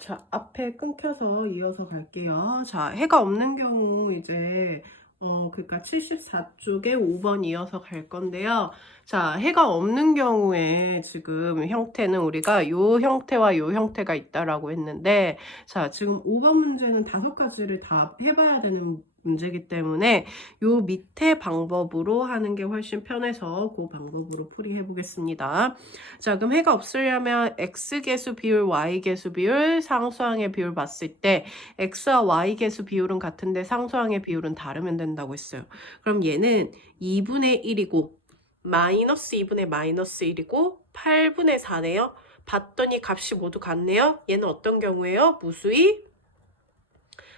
자, 앞에 끊겨서 이어서 갈게요. 자, 해가 없는 경우 이제 그러니까 74쪽에 5번 이어서 갈 건데요. 자, 해가 없는 경우에 지금 형태는 우리가 요 형태와 요 형태가 있다라고 했는데, 자, 지금 5번 문제는 5가지를 다 해봐야 되는 문제이기 때문에 요 밑에 방법으로 하는 게 훨씬 편해서 그 방법으로 풀이해 보겠습니다. 자, 그럼 해가 없으려면 x계수 비율, y계수 비율, 상수항의 비율 봤을 때 x와 y계수 비율은 같은데 상수항의 비율은 다르면 된다고 했어요. 그럼 얘는 2분의 1이고 마이너스 2분의 마이너스 1이고 8분의 4네요. 봤더니 값이 모두 같네요. 얘는 어떤 경우예요? 무수히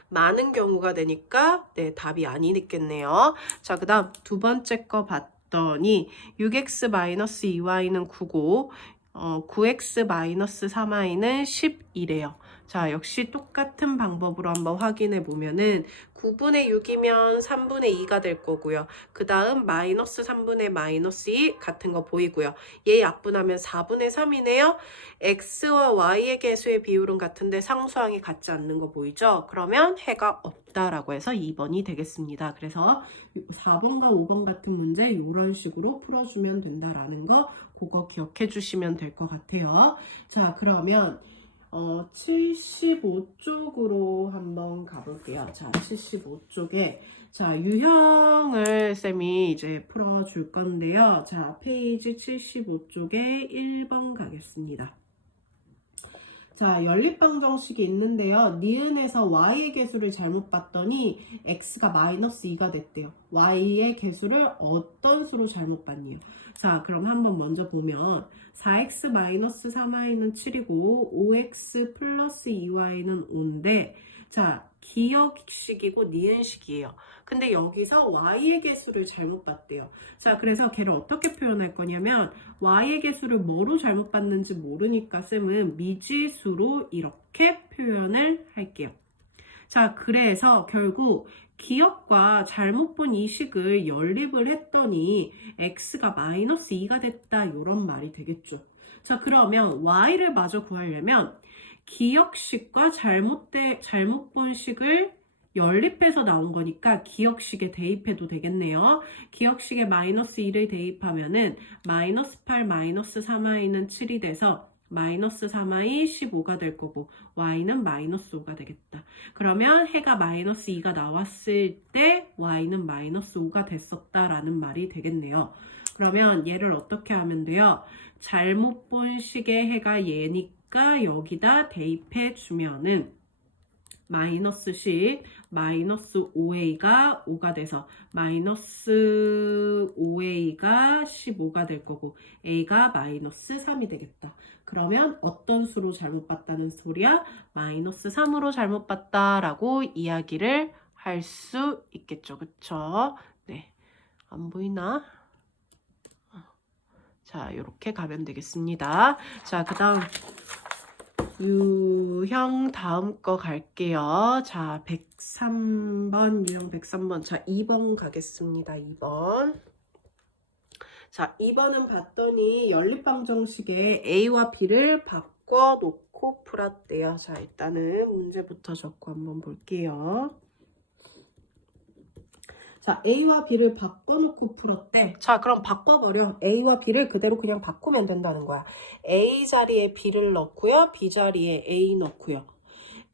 많은 경우가 되니까 네, 답이 아니겠네요. 자, 그 다음 두 번째 거 봤더니 6x-2y는 9고 9x-3y는 11이래요. 자, 역시 똑같은 방법으로 한번 확인해 보면은 9분의 6이면 3분의 2가 될 거고요. 그 다음 마이너스 3분의 마이너스 2 같은 거 보이고요. 얘 약분하면 4분의 3이네요. x와 y의 개수의 비율은 같은데 상수항이 같지 않는 거 보이죠? 그러면 해가 없다라고 해서 2번이 되겠습니다. 그래서 4번과 5번 같은 문제 이런 식으로 풀어주면 된다라는 거 그거 기억해 주시면 될 것 같아요. 자, 그러면 75쪽으로 한번 가볼게요. 자, 75쪽에 자, 유형을 쌤이 이제 풀어줄 건데요. 자, 페이지 75쪽에 1번 가겠습니다. 자, 연립방정식이 있는데요. 니은에서 y의 개수를 잘못 봤더니 x가 마이너스 2가 됐대요. y의 개수를 어떤 수로 잘못 봤니요? 자, 그럼 한번 먼저 보면 4x 마이너스 3y는 7이고 5x 플러스 2y는 5인데 자, 기억식이고 니은식이에요. 근데 여기서 y의 개수를 잘못 봤대요. 자, 그래서 걔를 어떻게 표현할 거냐면 y의 개수를 뭐로 잘못 봤는지 모르니까 쌤은 미지수로 이렇게 표현을 할게요. 자, 그래서 결국 기억과 잘못 본 이 식을 연립을 했더니 x가 마이너스 2가 됐다 이런 말이 되겠죠. 자, 그러면 y를 마저 구하려면 기억식과 잘못 본 식을 연립해서 나온 거니까 기억식에 대입해도 되겠네요. 기억식에 마이너스 2를 대입하면은 마이너스 8 마이너스 3y는 7이 돼서 마이너스 3y 15가 될 거고 y는 마이너스 5가 되겠다. 그러면 해가 마이너스 2가 나왔을 때 y는 마이너스 5가 됐었다라는 말이 되겠네요. 그러면 얘를 어떻게 하면 돼요? 잘못 본 식의 해가 얘니까 여기다 대입해 주면은 마이너스 10, 마이너스 5a가 5가 돼서 마이너스 5a가 15가 될 거고 a가 마이너스 3이 되겠다. 그러면 어떤 수로 잘못 봤다는 소리야? 마이너스 3으로 잘못 봤다라고 이야기를 할 수 있겠죠. 그쵸? 네. 안 보이나? 자, 이렇게 가면 되겠습니다. 자, 그 다음 유형 다음 거 갈게요. 자, 103번, 유형 103번. 자, 2번 가겠습니다. 2번. 자, 2번은 봤더니 연립방정식에 A와 B를 바꿔놓고 풀었대요. 자, 일단은 문제부터 적고 한번 볼게요. 자, A와 B를 바꿔놓고 풀었대. 자, 그럼 바꿔버려. A와 B를 그대로 그냥 바꾸면 된다는 거야. A 자리에 B를 넣고요. B 자리에 A 넣고요.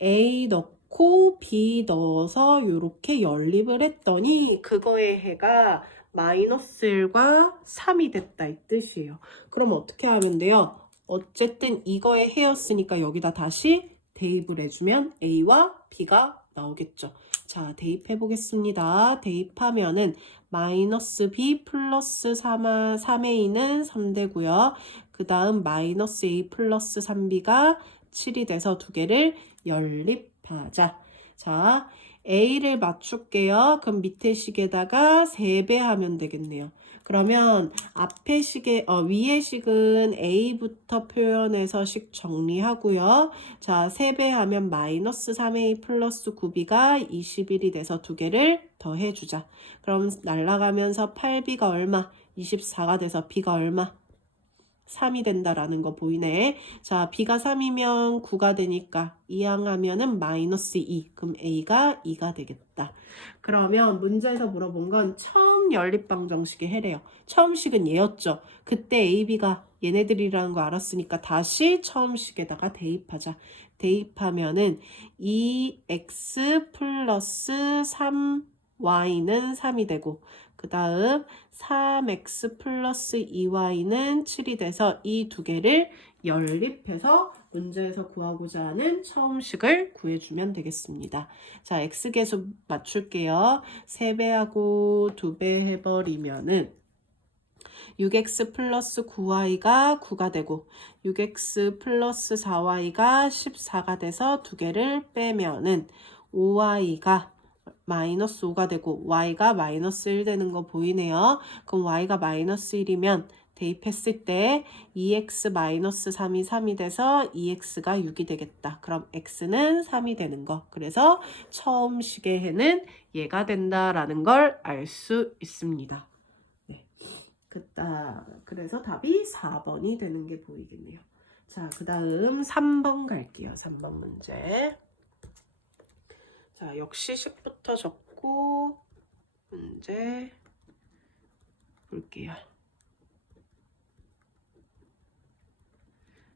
A 넣고 B 넣어서 이렇게 연립을 했더니 그거의 해가 마이너스 1과 3이 됐다 이 뜻이에요. 그럼 어떻게 하면 돼요? 어쨌든 이거의 해였으니까 여기다 다시 대입을 해주면 A와 B가 나오겠죠. 자, 대입해 보겠습니다. 대입하면은 마이너스 B 플러스 3A는 3되고요. 그 다음 마이너스 A 플러스 3B가 7이 돼서 두 개를 연립하자. 자, A를 맞출게요. 그럼 밑에 식에다가 3배 하면 되겠네요. 그러면 앞에 식에 위에 식은 A부터 표현해서 식 정리하고요. 자, 3배 하면 마이너스 3A 플러스 9B가 21이 돼서 두 개를 더해주자. 그럼 날라가면서 8B가 얼마? 24가 돼서 B가 얼마? 3이 된다라는 거 보이네. 자, B가 3이면 9가 되니까 이항하면은 마이너스 2. 그럼 A가 2가 되겠다. 그러면 문제에서 물어본 건 처음 연립방정식의 해래요. 처음식은 얘였죠. 그때 A, B가 얘네들이라는 거 알았으니까 다시 처음식에다가 대입하자. 대입하면은 2x 플러스 3y는 3이 되고 그 다음 3x 플러스 2y는 7이 돼서 이 두 개를 연립해서 문제에서 구하고자 하는 처음식을 구해주면 되겠습니다. 자, x계수 맞출게요. 3배하고 2배 해버리면은 6x 플러스 9y가 9가 되고 6x 플러스 4y가 14가 돼서 두 개를 빼면은 5y가 마이너스 5가 되고 y가 마이너스 1 되는 거 보이네요. 그럼 y가 마이너스 1이면 대입했을 때 2x 마이너스 3이 3이 돼서 2x가 6이 되겠다. 그럼 x는 3이 되는 거. 그래서 처음 식의 해는 얘가 된다라는 걸 알 수 있습니다. 그래서 답이 4번이 되는 게 보이겠네요. 자, 그 다음 3번 갈게요. 3번 문제. 자, 역시 식부터 적고 문제 볼게요.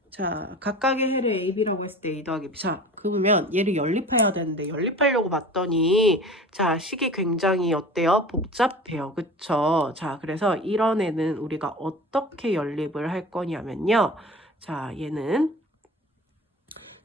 자, 각각의 해를 A, B라고 했을 때 A 더하기 B. 자, 그러면 얘를 연립해야 되는데 연립하려고 봤더니 자, 식이 굉장히 어때요? 복잡해요. 그쵸? 자, 그래서 이런 애는 우리가 어떻게 연립을 할 거냐면요. 자, 얘는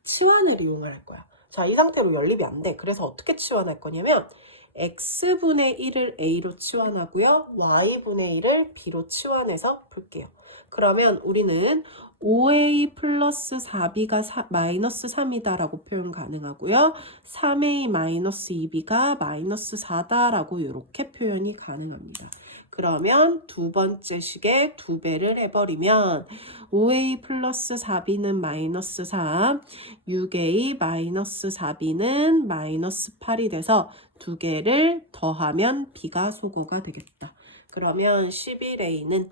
치환을 이용할 거야. 자, 이 상태로 연립이 안 돼. 그래서 어떻게 치환할 거냐면 x분의 1을 a로 치환하고요. y분의 1을 b로 치환해서 풀게요. 그러면 우리는 5a 플러스 4b가 마이너스 3이다 라고 표현 가능하고요. 3a 마이너스 2b가 마이너스 4다 라고 이렇게 표현이 가능합니다. 그러면 두 번째 식에 2배를 해버리면 5a 플러스 4b는 마이너스 3, 6a 마이너스 4b는 마이너스 8이 돼서 두 개를 더하면 b가 소거가 되겠다. 그러면 11a는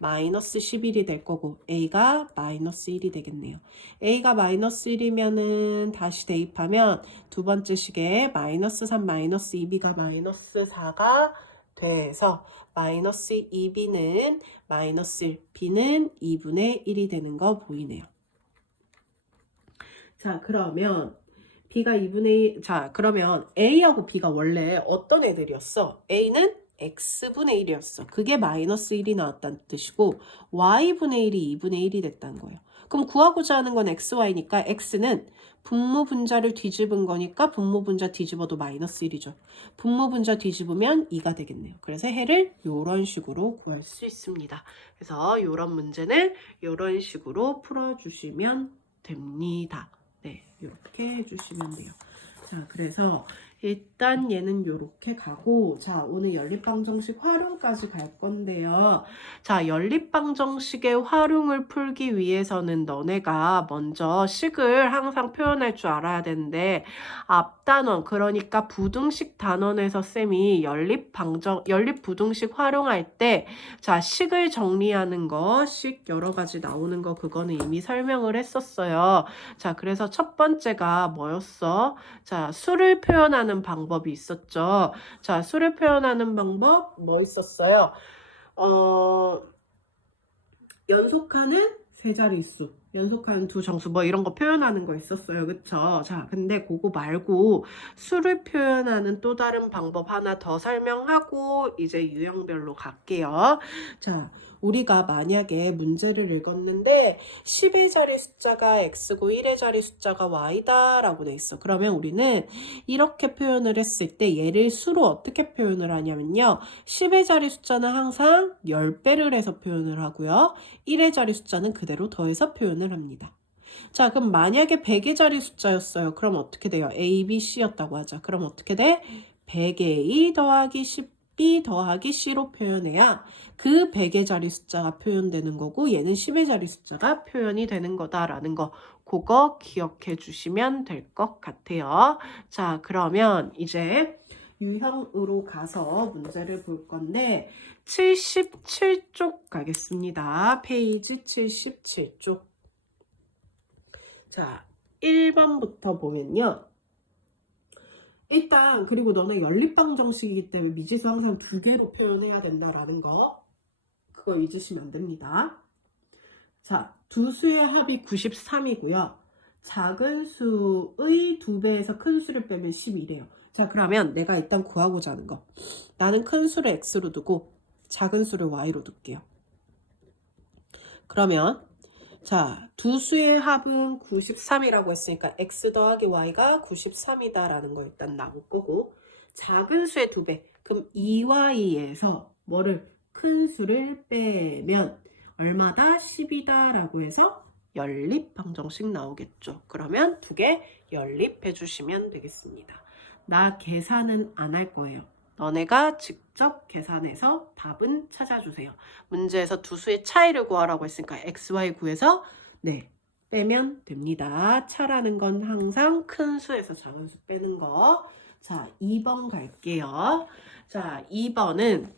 마이너스 11이 될 거고 a가 마이너스 1이 되겠네요. a가 마이너스 1이면은 다시 대입하면 두 번째 식에 마이너스 3 마이너스 2b가 마이너스 4가 돼서 마이너스 2b는 마이너스 1, b는 2분의 1이 되는 거 보이네요. 자, 그러면 b가 2분의 1, 자, 그러면 a하고 b가 원래 어떤 애들이었어? a는 x분의 1이었어. 그게 마이너스 1이 나왔다는 뜻이고 y분의 1이 2분의 1이 됐다는 거예요. 그럼 구하고자 하는 건 xy니까 x는 분모 분자를 뒤집은 거니까 분모 분자 뒤집어도 마이너스 1이죠. 분모 분자 뒤집으면 2가 되겠네요. 그래서 해를 이런 식으로 구할 수 있습니다. 그래서 이런 문제는 이런 식으로 풀어주시면 됩니다. 네, 이렇게 해주시면 돼요. 자, 그래서 일단 얘는 이렇게 가고, 자, 오늘 연립방정식 활용까지 갈 건데요. 자, 연립방정식의 활용을 풀기 위해서는 너네가 먼저 식을 항상 표현할 줄 알아야 되는데, 앞단원, 그러니까 부등식 단원에서 쌤이 연립부등식 활용할 때, 자, 식을 정리하는 거, 식 여러 가지 나오는 거, 그거는 이미 설명을 했었어요. 자, 그래서 첫 번째가 뭐였어? 자, 수를 표현하는 방법이 있었죠. 자, 수를 표현하는 방법 뭐 있었어요? 연속하는 세 자릿수, 연속하는 두 정수 뭐 이런 거 표현하는 거 있었어요. 그쵸? 자, 근데 그거 말고 수를 표현하는 또 다른 방법 하나 더 설명하고 이제 유형별로 갈게요. 자, 우리가 만약에 문제를 읽었는데 10의 자리 숫자가 x고 1의 자리 숫자가 y다 라고 돼 있어. 그러면 우리는 이렇게 표현을 했을 때 얘를 수로 어떻게 표현을 하냐면요. 10의 자리 숫자는 항상 10배를 해서 표현을 하고요. 1의 자리 숫자는 그대로 더해서 표현을 합니다. 자, 그럼 만약에 100의 자리 숫자였어요. 그럼 어떻게 돼요? A, B, C였다고 하자. 그럼 어떻게 돼? 100A 더하기 10B 더하기 C로 표현해야 그 100의 자리 숫자가 표현되는 거고 얘는 10의 자리 숫자가 표현이 되는 거다라는 거 그거 기억해 주시면 될 것 같아요. 자, 그러면 이제 유형으로 가서 문제를 볼 건데 77쪽 가겠습니다. 페이지 77쪽. 자, 1번부터 보면요. 일단 그리고 너네 연립방정식이기 때문에 미지수 항상 2개로 표현해야 된다라는 거 그거 잊으시면 안 됩니다. 자, 두 수의 합이 93이고요. 작은 수의 2배에서 큰 수를 빼면 12래요. 자, 그러면 내가 일단 구하고자 하는 거. 나는 큰 수를 x로 두고 작은 수를 y로 둘게요. 그러면 자, 두 수의 합은 93이라고 했으니까 x 더하기 y가 93이다 라는 거 일단 나올 거고, 작은 수의 2배, 그럼 2y에서 뭐를 큰 수를 빼면 얼마다? 10이다 라고 해서 연립방정식 나오겠죠. 그러면 2개 연립해 주시면 되겠습니다. 나 계산은 안 할 거예요. 너네가 직접 계산해서 답은 찾아주세요. 문제에서 두 수의 차이를 구하라고 했으니까 xy 구해서 네, 빼면 됩니다. 차라는 건 항상 큰 수에서 작은 수 빼는 거. 자, 2번 갈게요. 자, 2번은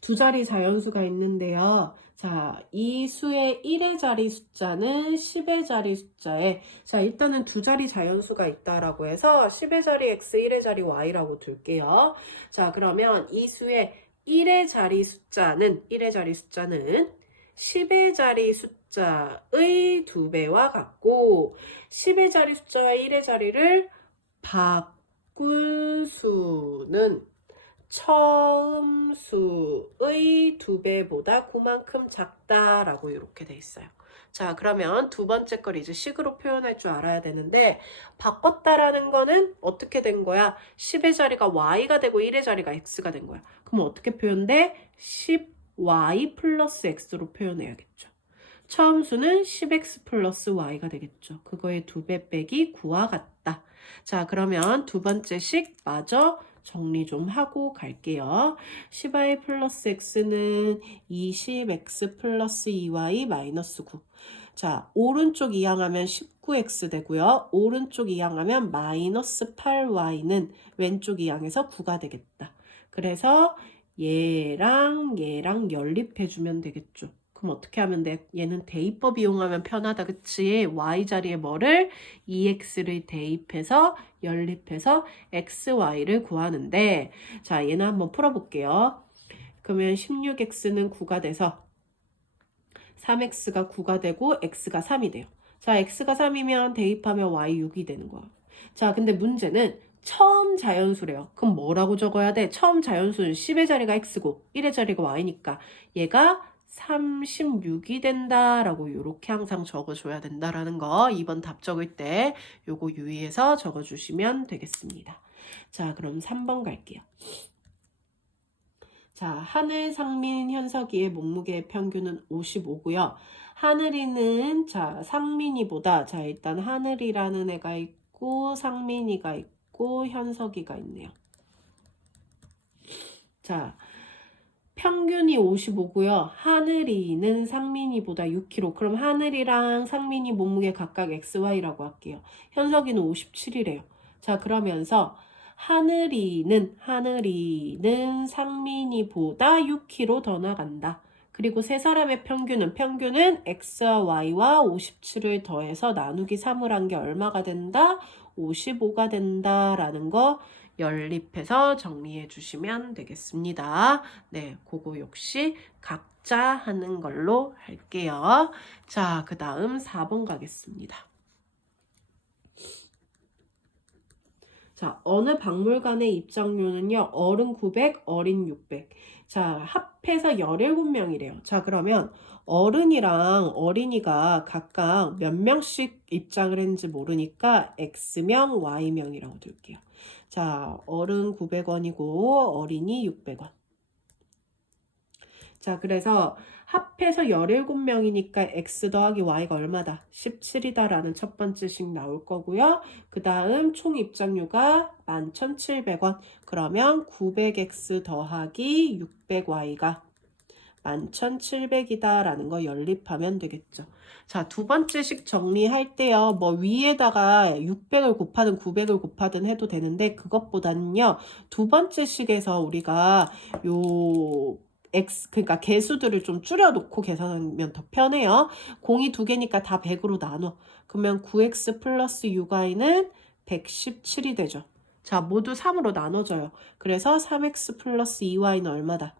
두 자리 자연수가 있는데요. 자, 이 수의 1의 자리 숫자는 10의 자리 숫자에, 자, 일단은 두 자리 자연수가 있다라고 해서 10의 자리 x, 1의 자리 y라고 둘게요. 자, 그러면 이 수의 1의 자리 숫자는 10의 자리 숫자의 2배와 같고, 10의 자리 숫자와 1의 자리를 바꾼 수는 처음 수의 2배보다 9만큼 작다라고 이렇게 돼 있어요. 자, 그러면 두 번째 걸 이제 식으로 표현할 줄 알아야 되는데, 바꿨다라는 거는 어떻게 된 거야? 10의 자리가 y가 되고 1의 자리가 x가 된 거야. 그럼 어떻게 표현돼? 10y 플러스 x로 표현해야겠죠. 처음 수는 10x 플러스 y가 되겠죠. 그거의 2배 빼기 9와 같다. 자, 그러면 두 번째 식 마저 정리 좀 하고 갈게요. 10y 플러스 x는 20x 플러스 2y 마이너스 9. 자, 오른쪽 이항하면 19x 되고요. 오른쪽 이항하면 마이너스 8y는 왼쪽 이항에서 9가 되겠다. 그래서 얘랑 연립해주면 되겠죠. 그럼 어떻게 하면 돼? 얘는 대입법 이용하면 편하다, 그치? y자리에 뭐를? 2x를 대입해서 연립해서 xy를 구하는데, 자, 얘는 한번 풀어볼게요. 그러면 16x는 9가 돼서 3x가 9가 되고 x가 3이 돼요. 자, x가 3이면 대입하면 y 6이 되는 거야. 자, 근데 문제는 처음 자연수래요. 그럼 뭐라고 적어야 돼? 처음 자연수는 10의 자리가 x고 1의 자리가 y니까 얘가 36이 된다라고 이렇게 항상 적어줘야 된다라는 거 2번 답 적을 때 요거 유의해서 적어주시면 되겠습니다. 자, 그럼 3번 갈게요. 자, 하늘, 상민, 현석이의 몸무게의 평균은 55고요. 하늘이는 자, 상민이보다 자, 일단 하늘이라는 애가 있고 상민이가 있고 현석이가 있네요. 자, 평균이 55고요. 하늘이는 상민이보다 6kg. 그럼 하늘이랑 상민이 몸무게 각각 XY라고 할게요. 현석이는 57이래요. 자, 그러면서 하늘이는 상민이보다 6kg 더 나간다. 그리고 세 사람의 평균은 X와 Y와 57을 더해서 나누기 3을 한 게 얼마가 된다? 55가 된다라는 거 연립해서 정리해 주시면 되겠습니다. 네, 그거 역시 각자 하는 걸로 할게요. 자, 그 다음 4번 가겠습니다. 자, 어느 박물관의 입장료는요, 어른 900, 어린 600. 자, 합해서 17명이래요. 자, 그러면 어른이랑 어린이가 각각 몇 명씩 입장을 했는지 모르니까 X명, Y명이라고 둘게요. 자, 어른 900원이고 어린이 600원. 자, 그래서 합해서 17명이니까 X 더하기 Y가 얼마다? 17이다 라는 첫 번째 식 나올 거고요. 그 다음 총 입장료가 11,700원. 그러면 900X 더하기 600Y가 11,700이다 라는 거 연립하면 되겠죠. 자, 두 번째 식 정리할 때요. 뭐 위에다가 600을 곱하든 900을 곱하든 해도 되는데 그것보다는요. 두 번째 식에서 우리가 요 x 그러니까 개수들을 좀 줄여놓고 계산하면 더 편해요. 공이 두 개니까 다 100으로 나눠. 그러면 9x 플러스 6y는 117이 되죠. 자, 모두 3으로 나눠져요. 그래서 3x 플러스 2y는 얼마다?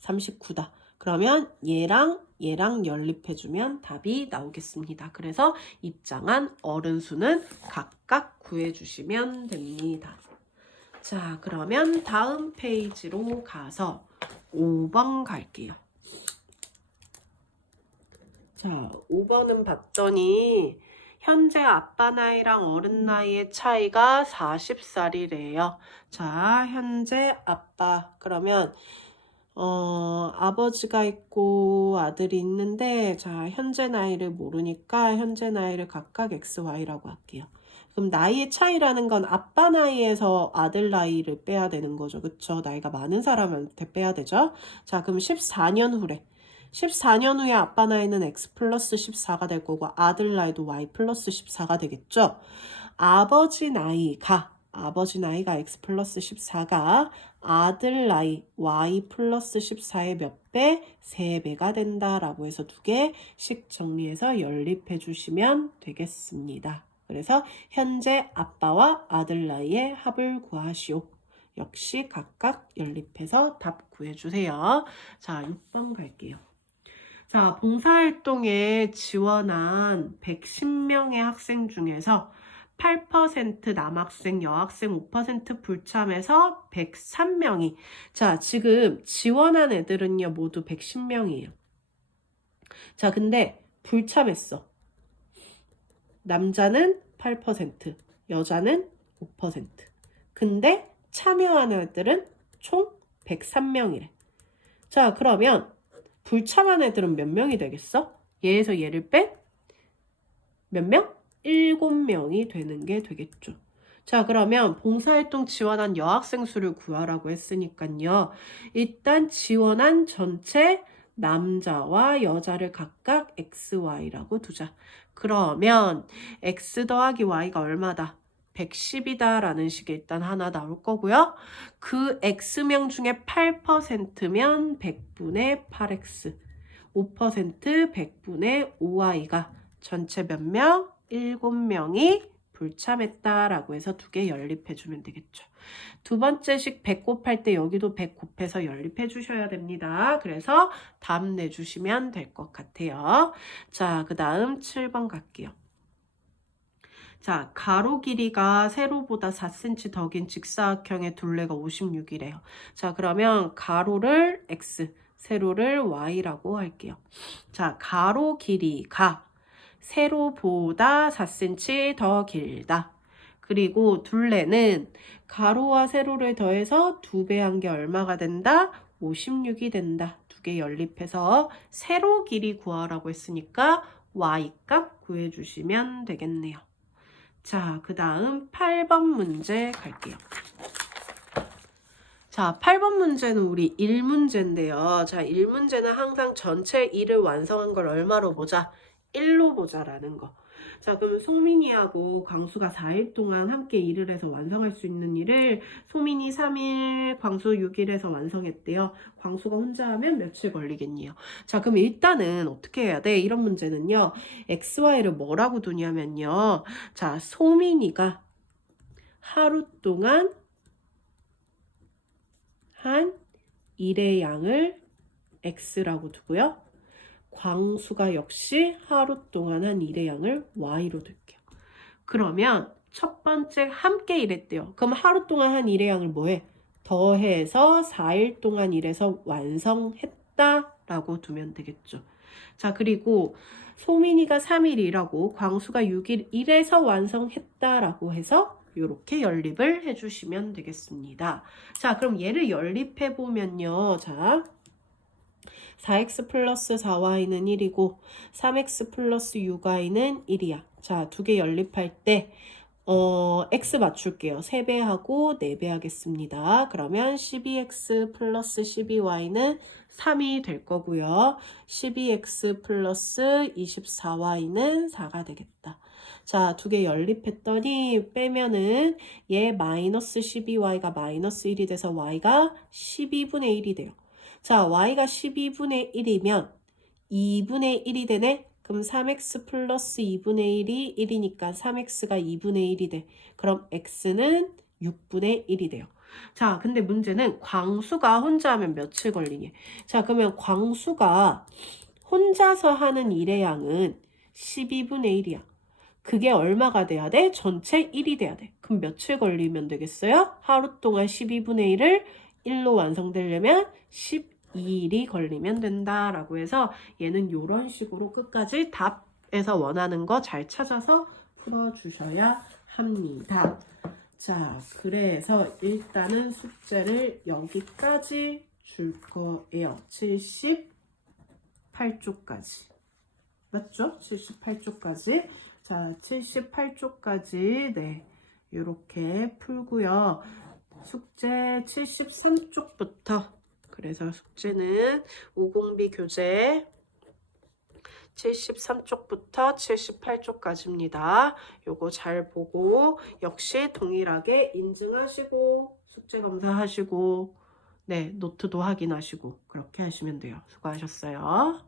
39다. 그러면 얘랑 연립해주면 답이 나오겠습니다. 그래서 입장한 어른 수는 각각 구해주시면 됩니다. 자, 그러면 다음 페이지로 가서 5번 갈게요. 자, 5번은 봤더니 현재 아빠 나이랑 어른 나이의 차이가 40살이래요. 자, 현재 아빠 그러면 아버지가 있고 아들이 있는데 자, 현재 나이를 모르니까 현재 나이를 각각 XY라고 할게요. 그럼 나이의 차이라는 건 아빠 나이에서 아들 나이를 빼야 되는 거죠. 그쵸? 나이가 많은 사람한테 빼야 되죠. 자, 그럼 14년 후래. 14년 후에 아빠 나이는 X 플러스 14가 될 거고 아들 나이도 Y 플러스 14가 되겠죠. 아버지 나이가 X 플러스 14가 아들 나이 Y 플러스 14의 몇 배? 3배가 된다라고 해서 두 개씩 정리해서 연립해 주시면 되겠습니다. 그래서 현재 아빠와 아들 나이의 합을 구하시오. 역시 각각 연립해서 답 구해주세요. 자, 6번 갈게요. 자, 봉사활동에 지원한 110명의 학생 중에서 8% 남학생, 여학생 5% 불참해서 103명이 자, 지금 지원한 애들은요 모두 110명이에요. 자, 근데 불참했어. 남자는 8%, 여자는 5%. 근데 참여한 애들은 총 103명이래. 자, 그러면 불참한 애들은 몇 명이 되겠어? 얘에서 얘를 뺀 몇 명? 7명이 되는 게 되겠죠. 자, 그러면 봉사활동 지원한 여학생 수를 구하라고 했으니까요. 일단 지원한 전체 남자와 여자를 각각 XY라고 두자. 그러면 X 더하기 Y가 얼마다? 110이다 라는 식이 일단 하나 나올 거고요. 그 X명 중에 8%면 100분의 8X, 5% 100분의 5Y가 전체 몇 명? 7명이 불참했다라고 해서 두 개 연립해주면 되겠죠. 두 번째 식 100 곱할 때 여기도 100 곱해서 연립해 주셔야 됩니다. 그래서 답 내주시면 될 것 같아요. 자, 그 다음 7번 갈게요. 자, 가로 길이가 세로보다 4cm 더 긴 직사각형의 둘레가 56이래요. 자, 그러면 가로를 X, 세로를 Y라고 할게요. 자, 가로 길이가 세로보다 4cm 더 길다. 그리고 둘레는 가로와 세로를 더해서 2배 한 게 얼마가 된다? 56이 된다. 두 개 연립해서 세로 길이 구하라고 했으니까 Y값 구해주시면 되겠네요. 자, 그 다음 8번 문제 갈게요. 자, 8번 문제는 우리 1문제인데요. 자, 1문제는 항상 전체 1을 완성한 걸 얼마로 보자? 1로 보자라는 거. 자, 그럼 소민이하고 광수가 4일 동안 함께 일을 해서 완성할 수 있는 일을 소민이 3일, 광수 6일 해서 완성했대요. 광수가 혼자 하면 며칠 걸리겠니요? 자, 그럼 일단은 어떻게 해야 돼? 이런 문제는요. XY를 뭐라고 두냐면요. 자, 소민이가 하루 동안 한 일의 양을 X라고 두고요. 광수가 역시 하루 동안 한 일의 양을 Y로 둘게요. 그러면 첫 번째 함께 일했대요. 그럼 하루 동안 한 일의 양을 뭐해? 더해서 4일 동안 일해서 완성했다라고 두면 되겠죠. 자, 그리고 소민이가 3일 일하고 광수가 6일 일해서 완성했다라고 해서 이렇게 연립을 해주시면 되겠습니다. 자, 그럼 얘를 연립해보면요. 자, 4x 플러스 4y는 1이고 3x 플러스 6y는 1이야. 자, 두 개 연립할 때 x 맞출게요. 3배하고 4배 하겠습니다. 그러면 12x 플러스 12y는 3이 될 거고요. 12x 플러스 24y는 4가 되겠다. 자, 두 개 연립했더니 빼면은 얘 마이너스 12y가 마이너스 1이 돼서 y가 12분의 1이 돼요. 자, y가 12분의 1이면 2분의 1이 되네? 그럼 3x 플러스 2분의 1이 1이니까 3x가 2분의 1이 돼. 그럼 x는 6분의 1이 돼요. 자, 근데 문제는 광수가 혼자 하면 며칠 걸리니? 자, 그러면 광수가 혼자서 하는 일의 양은 12분의 1이야. 그게 얼마가 돼야 돼? 전체 1이 돼야 돼. 그럼 며칠 걸리면 되겠어요? 하루 동안 12분의 1을 1로 완성되려면 12일이 걸리면 된다라고 해서 얘는 이런 식으로 끝까지 답에서 원하는 거 잘 찾아서 풀어주셔야 합니다. 자, 그래서 일단은 숙제를 여기까지 줄 거예요. 78쪽까지. 맞죠? 78쪽까지. 자, 78쪽까지 네, 이렇게 풀고요. 숙제 73쪽부터 그래서 숙제는 50B 교재 73쪽부터 78쪽까지입니다. 요거 잘 보고 역시 동일하게 인증하시고 숙제 검사하시고 네, 노트도 확인하시고 그렇게 하시면 돼요. 수고하셨어요.